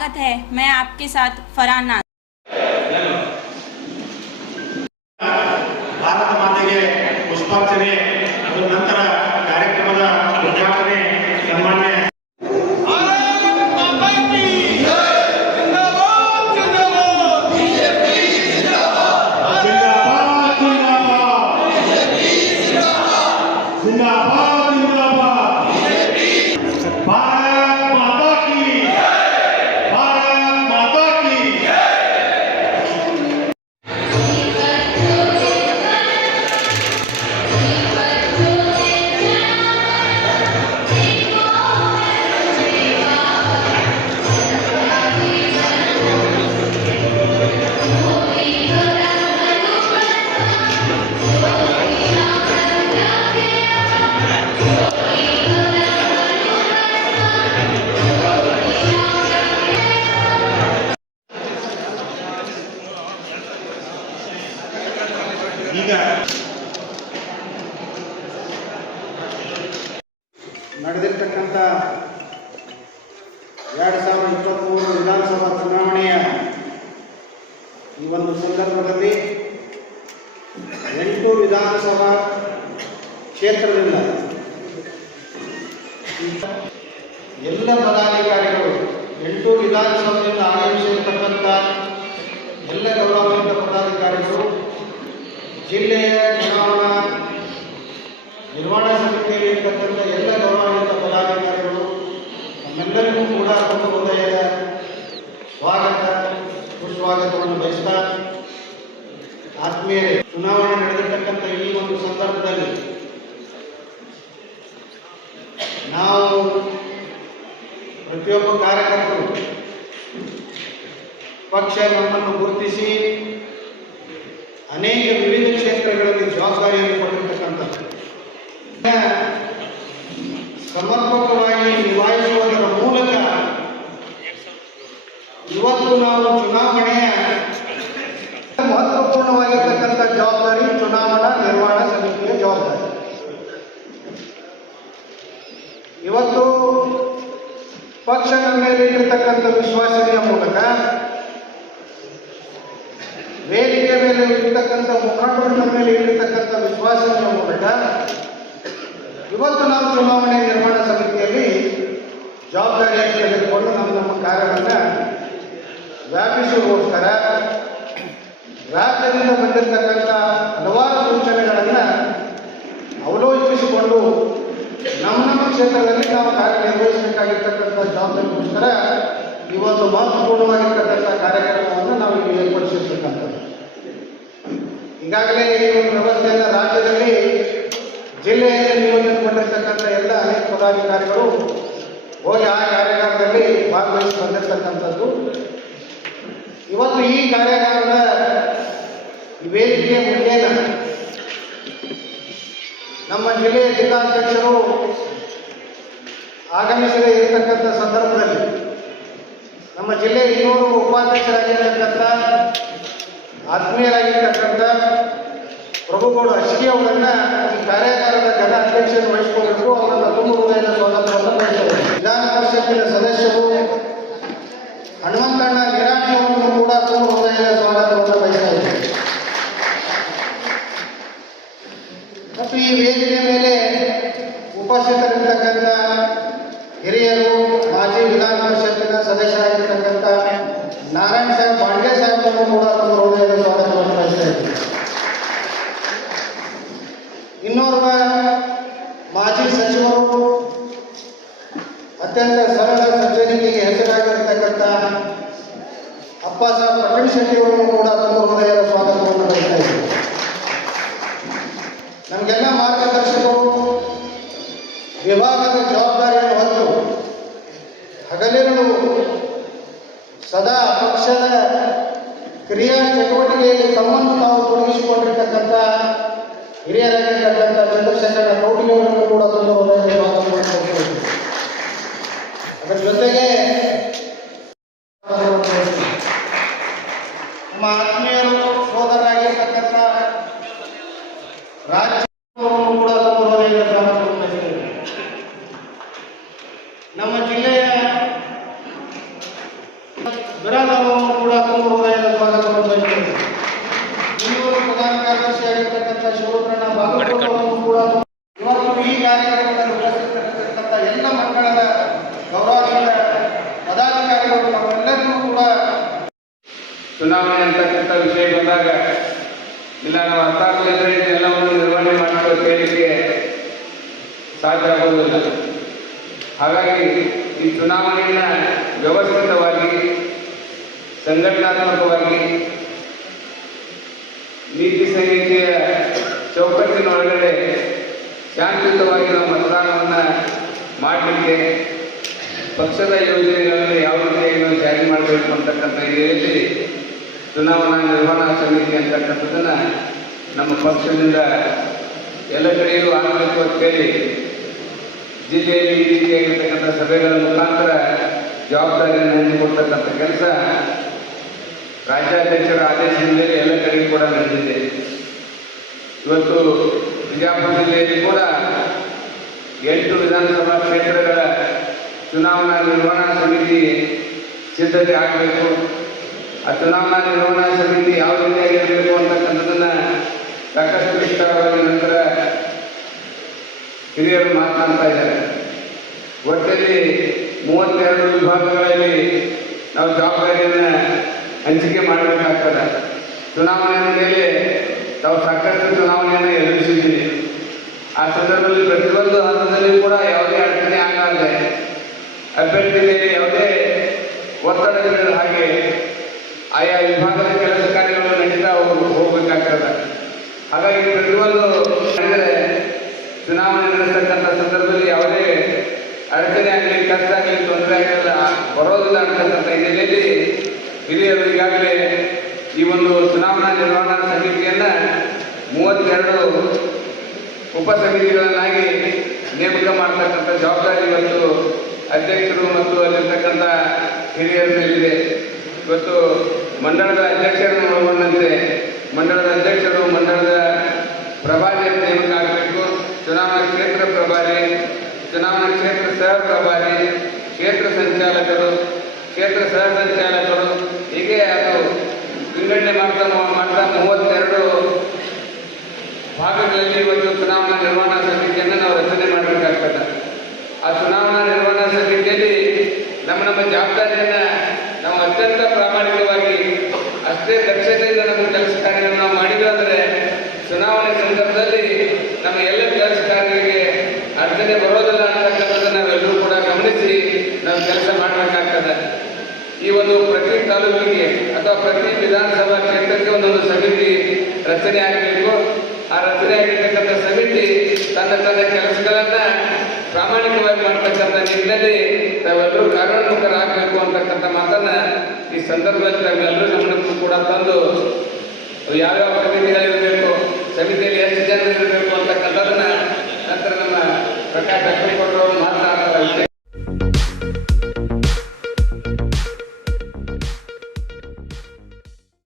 स्वागत है। मैं आपके साथ फरहान नाज। ಭಾರತ ಮಾತೆಗೆ ಪುಷ್ಪಾರ್ಚನೆ ಅದರ ನಂತರ ಕಾರ್ಯಕ್ರಮದ ಉದ್ಘಾಟನೆ ಸನ್ಮಾನ್ಯ ಈಗ ನಡೆದಿರ್ತಕ್ಕಂಥ 2023 ವಿಧಾನಸಭಾ ಚುನಾವಣೆಯ ಈ ಒಂದು ಸಂದರ್ಭದಲ್ಲಿ 8 ವಿಧಾನಸಭಾ ಕ್ಷೇತ್ರದಿಂದ ಎಲ್ಲ ಪದಾಧಿಕಾರಿಗಳು 8 ವಿಧಾನಸಭೆಯಿಂದ ಆಗಮಿಸಿರ್ತಕ್ಕಂಥ ಎಲ್ಲ ಗೌರವಾನ್ವಿತ ಪದಾಧಿಕಾರಿಗಳು ಜಿಲ್ಲೆಯ ಚುನಾವಣಾ ನಿರ್ವಹಣಾ ಸಮಿತಿಯಲ್ಲಿ ಇರತಕ್ಕಂಥ ಎಲ್ಲ ಗೌರವಾನ್ವಿತ ಪದಾಧಿಕಾರಿಗಳು ನಮ್ಮೆಲ್ಲರಿಗೂ ಕೂಡ ಒಂದು ಹೃದಯದ ಸ್ವಾಗತ ಸುಸ್ವಾಗತವನ್ನು ಬಯಸ್ತಾ, ಆತ್ಮೀಯರೇ, ಚುನಾವಣೆ ನಡೆದಿರ್ತಕ್ಕಂಥ ಈ ಒಂದು ಸಂದರ್ಭದಲ್ಲಿ ನಾವು ಪ್ರತಿಯೊಬ್ಬ ಕಾರ್ಯಕರ್ತರು ಪಕ್ಷ ನಮ್ಮನ್ನು ಗುರುತಿಸಿ ಅನೇಕ ವಿವಿಧ ಕ್ಷೇತ್ರಗಳಲ್ಲಿ ಜವಾಬ್ದಾರಿಯನ್ನು ಕೊಟ್ಟಿರ್ತಕ್ಕಂಥದ್ದು ಸಮರ್ಪಕವಾಗಿ ನಿಭಾಯಿಸುವುದರ ಮೂಲಕ ಇವತ್ತು ನಾವು ಚುನಾವಣೆಯ ಮಹತ್ವಪೂರ್ಣವಾಗಿರ್ತಕ್ಕಂಥ ಜವಾಬ್ದಾರಿ ಚುನಾವಣಾ ನಿರ್ವಹಣಾ ಸಮಿತಿಯ ಜವಾಬ್ದಾರಿ. ಇವತ್ತು ಪಕ್ಷದ ಮೇಲೆ ಇರತಕ್ಕಂಥ ವಿಶ್ವಾಸನೆಯ ಮೂಲಕ ವೇದಿಕೆ ಮೇಲೆ ಇರತಕ್ಕಂಥ ಮುಖಂಡರ ಮೇಲೆ ಇರತಕ್ಕಂಥ ವಿಶ್ವಾಸನೆಯ ಮೂಲಕ ಇವತ್ತು ನಾವು ಚುನಾವಣೆ ನಿರ್ವಹಣಾ ಸಮಿತಿಯಲ್ಲಿ ಜವಾಬ್ದಾರಿಯನ್ನು ತೆಗೆದುಕೊಂಡು ನಮ್ಮ ಕಾರ್ಯವನ್ನು ವ್ಯಾಪಿಸುವುದಕ್ಕೋಸ್ಕರ ರಾಜ್ಯದಿಂದ ಬಂದಿರತಕ್ಕಂಥ ಹಲವಾರು ಸೂಚನೆಗಳನ್ನು ಅವಲೋಕಿಸಿಕೊಂಡು ನಮ್ಮ ಕ್ಷೇತ್ರದಲ್ಲಿ ನಾವು ಕಾರ್ಯನಿರ್ವಹಿಸಬೇಕಾಗಿರ್ತಕ್ಕಂಥ ಜವಾಬ್ದಾರಿಗೋಸ್ಕರ ಈ ಒಂದು ಮಹತ್ವಪೂರ್ಣವಾಗಿರ್ತಕ್ಕಂಥ ಕಾರ್ಯಕ್ರಮವನ್ನು ನಾವು ಇಲ್ಲಿ ಏರ್ಪಡಿಸಿರ್ತಕ್ಕಂಥದ್ದು. ಈಗಾಗಲೇ ಈ ಒಂದು ವ್ಯವಸ್ಥೆಯನ್ನು ರಾಜ್ಯದಲ್ಲಿ ಜಿಲ್ಲೆಯಲ್ಲಿ ನಿಯೋಜಿತಗೊಂಡಿರ್ತಕ್ಕಂಥ ಎಲ್ಲ ಅನೇಕ ಪದಾಧಿಕಾರಿಗಳು ಹೋಗಿ ಆ ಕಾರ್ಯಾಗಾರದಲ್ಲಿ ಭಾಗವಹಿಸಿ ಬಂದಿರತಕ್ಕಂಥದ್ದು. ಇವತ್ತು ಈ ಕಾರ್ಯಾಗಾರದ ವೇದಿಕೆಯ ಮುಖೇನ ನಮ್ಮ ಜಿಲ್ಲೆಯ ಜಿಲ್ಲಾಧ್ಯಕ್ಷರು ಆಗಮಿಸದೇ ಇರತಕ್ಕಂಥ ಸಂದರ್ಭದಲ್ಲಿ ನಮ್ಮ ಜಿಲ್ಲೆಯ 200 ಉಪಾಧ್ಯಕ್ಷರಾಗಿರ್ತಕ್ಕಂಥ ಆತ್ಮೀಯರಾಗಿರ್ತಕ್ಕಂಥ ಪ್ರಭುಗೌಡ ಅಶ್ಗಿ ಅವರನ್ನು ಈ ಕಾರ್ಯಾಗಾರದ ಘನ ಅಧ್ಯಕ್ಷರು ವಹಿಸಿಕೊಳ್ಳಬೇಕು. ಅವರನ್ನು ತುಂಬ ಹೃದಯದ ಸ್ವಾಗತವನ್ನು ಬಯಸಬೇಕು. ವಿಧಾನ ಪರಿಷತ್ತಿನ ಸದಸ್ಯರು ಹನುಮಂತಣ್ಣ ನಿರಾಣಿ ಅವರನ್ನು ಕೂಡ ತುಂಬ ಹೃದಯದ ಸ್ವಾಗತವನ್ನು ಬಯಸಬೇಕು. ಮತ್ತು ಈ ವೇದಿಕೆ ಮೇಲೆ ಉಪಸ್ಥಿತರಿರ್ತಕ್ಕಂಥ ಹಿರಿಯರು, ಮಾಜಿ ವಿಧಾನ ಪರಿಷತ್ತಿನ ಸದಸ್ಯರಾಗಿರ್ತಕ್ಕಂಥ ನಾರಾಯಣ ಸಾಹೇಬ್ ಬಾಂಡ್ಲೆ ಸಾಹೇಬರನ್ನು ಕೂಡ ತುಂಬ ಹೃದಯದ ಸ್ವಾಗತವನ್ನು ಬಯಸ್ತಾ ಇದ್ದೀವಿ. ಇನ್ನೋರ್ವ ಮಾಜಿ ಸಚಿವರು, ಅತ್ಯಂತ ಸರಳ ಸಜ್ಜನಿಕೆಗೆ ಹೆಸರಾಗಿರ್ತಕ್ಕಂಥ ಅಪ್ಪಾಸಾಹೇಬ್ ಪಟ್ಟಣ್ ಶೆಟ್ಟಿಯವರನ್ನು ಕೂಡ ತುಂಬ ಹೃದಯದ ಸ್ವಾಗತವನ್ನು ಬಯಸ್ತಾ ಇದ್ದೀವಿ. ನಮಗೆಲ್ಲ ಮಾರ್ಗದರ್ಶಕರು ವಿಭಾಗದ ಜವಾಬ್ದಾರಿಯನ್ನು ಹೊತ್ತು ಹಗಲಿರುಳು ಸದಾ ಪಕ್ಷದ ಕ್ರಿಯಾ ಚಟುವಟಿಕೆಯಲ್ಲಿ ತಮ್ಮನ್ನು ತಾವು ತೊಡಗಿಸಿಕೊಂಡಿರ್ತಕ್ಕಂಥ ಹಿರಿಯರಾಗಿರ್ತಕ್ಕಂಥ ಚಂದ್ರಶೇಖರ ಕೌಟಿಯವರನ್ನು ಕೂಡ ತುಂಬ ಹೃದಯದ ಸ್ವಾಗತ ಮಾಡಿಕೊಳ್ತೀವಿ. ಅದರ ಜೊತೆಗೆ ನಮ್ಮ ಆತ್ಮೀಯರು ಸೋದರರಾಗಿರ್ತಕ್ಕಂಥ ರಾಜ್ಯ ಕೂಡ ತುಂಬ ಹೃದಯದ ಸ್ವಾಗತ ಮಾಡಿಕೊಳ್ತೀವಿ. ನಮ್ಮ ಜಿಲ್ಲೆಯ ಶಿವರುದ್ರಣ್ಣ ಬಾಗಲಕೋಟೆ ಅವರನ್ನು ಕೂಡ ಇವತ್ತು ಈ ಕಾರ್ಯಕ್ರಮದಲ್ಲಿ ಉಪಸ್ಥಿತರಿರ್ತಕ್ಕಂಥ ಎಲ್ಲ ಮಂಡಳದ ಗೌರವಾನ್ವಿತ ಪದಾಧಿಕಾರಿಗಳು ನಾವೆಲ್ಲರಿಗೂ ಕೂಡ ಚುನಾವಣೆ ಅಂತಕ್ಕಂಥ ವಿಷಯ ಬಂದಾಗ ಇಲ್ಲ ನಾವು ಹತ್ತಾಗಲಿದ್ರೆ ಇದೆಲ್ಲವನ್ನು ನಿರ್ವಹಣೆ ಮಾಡಿಕೊಂಡು ಹೇಳಲಿಕ್ಕೆ ಸಾಧ್ಯ ಆಗುವುದಿಲ್ಲ. ಹಾಗಾಗಿ ಈ ಚುನಾವಣೆಯನ್ನು ವ್ಯವಸ್ಥಿತವಾಗಿ ಸಂಘಟನಾತ್ಮಕವಾಗಿ ನೀತಿ ಸಂಹಿತೆಯ ಚೌಕಟ್ಟಿನ ಒಳಗಡೆ ಶಾಂತಿಯುತವಾಗಿ ನಾವು ಮತದಾನವನ್ನು ಮಾಡಲಿಕ್ಕೆ ಪಕ್ಷದ ಯೋಜನೆಗಳನ್ನು ಯಾವ ರೀತಿಯಾಗಿ ನಾವು ಜಾರಿ ಮಾಡಬೇಕು ಅಂತಕ್ಕಂಥ ಹಿನ್ನೆಲೆಯಲ್ಲಿ ಚುನಾವಣಾ ನಿರ್ವಹಣಾ ಸಮಿತಿ ಅಂತಕ್ಕಂಥದ್ದನ್ನು ನಮ್ಮ ಪಕ್ಷದಿಂದ ಎಲ್ಲ ಕಡೆಯೂ ಆಗಬೇಕು ಅಂತೇಳಿ ಜಿಲ್ಲೆಯಲ್ಲಿ ಈ ರೀತಿಯಾಗಿರ್ತಕ್ಕಂಥ ಸಭೆಗಳ ಮುಖಾಂತರ ಜವಾಬ್ದಾರಿಯನ್ನು ಹಂಚಿಕೊಡ್ತಕ್ಕಂಥ ಕೆಲಸ ರಾಜ್ಯಾಧ್ಯಕ್ಷರ ಆದೇಶದ ಮೇಲೆ ಎಲ್ಲ ಕಡೆಗೂ ಕೂಡ ನಡೆದಿದೆ. ಇವತ್ತು ಬಿಜಾಪುರ ಜಿಲ್ಲೆಯಲ್ಲಿ ಕೂಡ 8 ವಿಧಾನಸಭಾ ಕ್ಷೇತ್ರಗಳ ಚುನಾವಣಾ ನಿರ್ವಹಣಾ ಸಮಿತಿ ಸಿದ್ಧತೆ ಆಗಬೇಕು. ಆ ಚುನಾವಣಾ ನಿರ್ವಹಣಾ ಸಮಿತಿ ಯಾವ ರೀತಿಯಾಗಿರಬೇಕು ಅಂತಕ್ಕಂಥದ್ದನ್ನು ಸಾಕಷ್ಟು ವಿಸ್ತಾರವಾಗಿ ನಂತರ ಹಿರಿಯರು ಮಾತನಾಡ್ತಾ ಇದ್ದಾರೆ. ಒಟ್ಟಲ್ಲಿ 32 ವಿಭಾಗಗಳಲ್ಲಿ ನಾವು ಜವಾಬ್ದಾರಿಯನ್ನು ಹಂಚಿಕೆ ಮಾಡಬೇಕಾಗ್ತದೆ. ಚುನಾವಣೆಯ ಮೇಲೆ ನಾವು ಸಾಕಷ್ಟು ಚುನಾವಣೆಯನ್ನು ಎದುರಿಸಿದ್ದೀವಿ. ಆ ಸಂದರ್ಭದಲ್ಲಿ ಪ್ರತಿಯೊಂದು ಹಂತದಲ್ಲಿ ಕೂಡ ಯಾವುದೇ ಅಡಚಣೆ ಆಗಲಾರದೆ ಅಭ್ಯರ್ಥಿ ಮೇಲೆ ಯಾವುದೇ ಒತ್ತಡ ಬೀಳದ ಹಾಗೆ ಆಯಾ ವಿಭಾಗದ ಕೆಲಸ ಕಾರ್ಯಗಳು ನಡೀತಾ ಹೋಗಬೇಕಾಗ್ತದೆ. ಹಾಗಾಗಿ ಪ್ರತಿಯೊಂದು ಅಂದರೆ ಚುನಾವಣೆ ನಡೆಸ್ತಕ್ಕಂಥ ಸಂದರ್ಭದಲ್ಲಿ ಯಾವುದೇ ಅಡಚಣೆ ಆಗಲಿ, ಕಷ್ಟ ಆಗಲಿ, ತೊಂದರೆ ಆಗಲಿಲ್ಲ ಬರೋದಿಲ್ಲ ಅಂತಕ್ಕಂಥ ಹಿನ್ನೆಲೆಯಲ್ಲಿ ಹಿರಿಯರು ಈಗಾಗಲೇ ಈ ಒಂದು ಚುನಾವಣಾ ನಿರ್ವಹಣಾ ಸಮಿತಿಯನ್ನು 32 ಉಪಸಮಿತಿಗಳನ್ನಾಗಿ ನೇಮಕ ಮಾಡತಕ್ಕಂಥ ಜವಾಬ್ದಾರಿ ಇವತ್ತು ಅಧ್ಯಕ್ಷರು ಮತ್ತು ಅಲ್ಲಿರ್ತಕ್ಕಂಥ ಹಿರಿಯರ ಮೇಲಿದೆ. ಇವತ್ತು ಮಂಡಳದ ಅಧ್ಯಕ್ಷರನ್ನು ಒಳಗೊಂಡಂತೆ ಮಂಡಳದ ಅಧ್ಯಕ್ಷರು, ಮಂಡಳದ ಪ್ರಭಾರಿಯನ್ನು ನೇಮಕ ಆಗಬೇಕು. ಚುನಾವಣಾ ಕ್ಷೇತ್ರ ಪ್ರಭಾರಿ, ಚುನಾವಣಾ ಕ್ಷೇತ್ರ ಸಹ ಪ್ರಭಾರಿ, ಕ್ಷೇತ್ರ ಸಂಚಾಲಕರು, ಕ್ಷೇತ್ರ ಸಹ ಸಂಚಾಲಕರು, ಹೀಗೆ ಅದು ವಿಂಗಡಣೆ ಮಾಡ್ತಾ 32 ಭಾಗಗಳಲ್ಲಿ ಇವತ್ತು ಚುನಾವಣಾ ನಿರ್ವಹಣಾ ಸಮಿತಿಯನ್ನು ನಾವು ರಚನೆ ಮಾಡಬೇಕಾಗ್ತದೆ. ಆ ಚುನಾವಣಾ ನಿರ್ವಹಣಾ ಸಮಿತಿಯಲ್ಲಿ ನಮ್ಮ ಜವಾಬ್ದಾರಿಯನ್ನು ನಾವು ಅತ್ಯಂತ ಪ್ರಾಮಾಣಿಕವಾಗಿ ಅಷ್ಟೇ ದಕ್ಷತೆಯಿಂದ ನಮ್ಮ ಕೆಲಸ ಕಾರ್ಯಗಳನ್ನು ನಾವು ಮಾಡಿದ್ವಿ ಅಂದರೆ ಚುನಾವಣೆ ಸಂದರ್ಭದಲ್ಲಿ ನಮ್ಮ ಎಲ್ಲ ಕೆಲಸ ಕಾರ್ಯಗಳಿಗೆ ಅಡಚಣೆ ಬರೋದಿಲ್ಲ ಅಂತಕ್ಕಂಥದ್ದನ್ನು ನಾವೆಲ್ಲರೂ ಕೂಡ ಗಮನಿಸಿ ನಾವು ಕೆಲಸ ಮಾಡಬೇಕಾಗ್ತದೆ. ಈ ಒಂದು ಪ್ರತಿ ತಾಲೂಕಿಗೆ ಅಥವಾ ಪ್ರತಿ ವಿಧಾನಸಭಾ ಕ್ಷೇತ್ರಕ್ಕೆ ಒಂದೊಂದು ಸಮಿತಿ ರಚನೆ ಆಗಬೇಕು. ಆ ರಚನೆ ಆಗಿರ್ತಕ್ಕಂಥ ಸಮಿತಿ ತನ್ನ ಕೆಲಸಗಳನ್ನು ಪ್ರಾಮಾಣಿಕವಾಗಿ ಮಾಡ್ತಕ್ಕಂಥ ನಿಟ್ಟಿನಲ್ಲಿ ನಾವೆಲ್ಲರೂ ಕಾರ್ಯೋನ್ಮುಖರಾಗಬೇಕು ಅಂತಕ್ಕಂಥ ಮಾತನ್ನ ಈ ಸಂದರ್ಭದಲ್ಲಿ ನಾವೆಲ್ಲರೂ ಗಮನಕ್ಕೂ ಕೂಡ ತಂದು ಯಾವ್ಯಾವ ಸಮಿತಿಗಳಿರಬೇಕು, ಸಮಿತಿಯಲ್ಲಿ ಎಷ್ಟು ಜನ ಇರಬೇಕು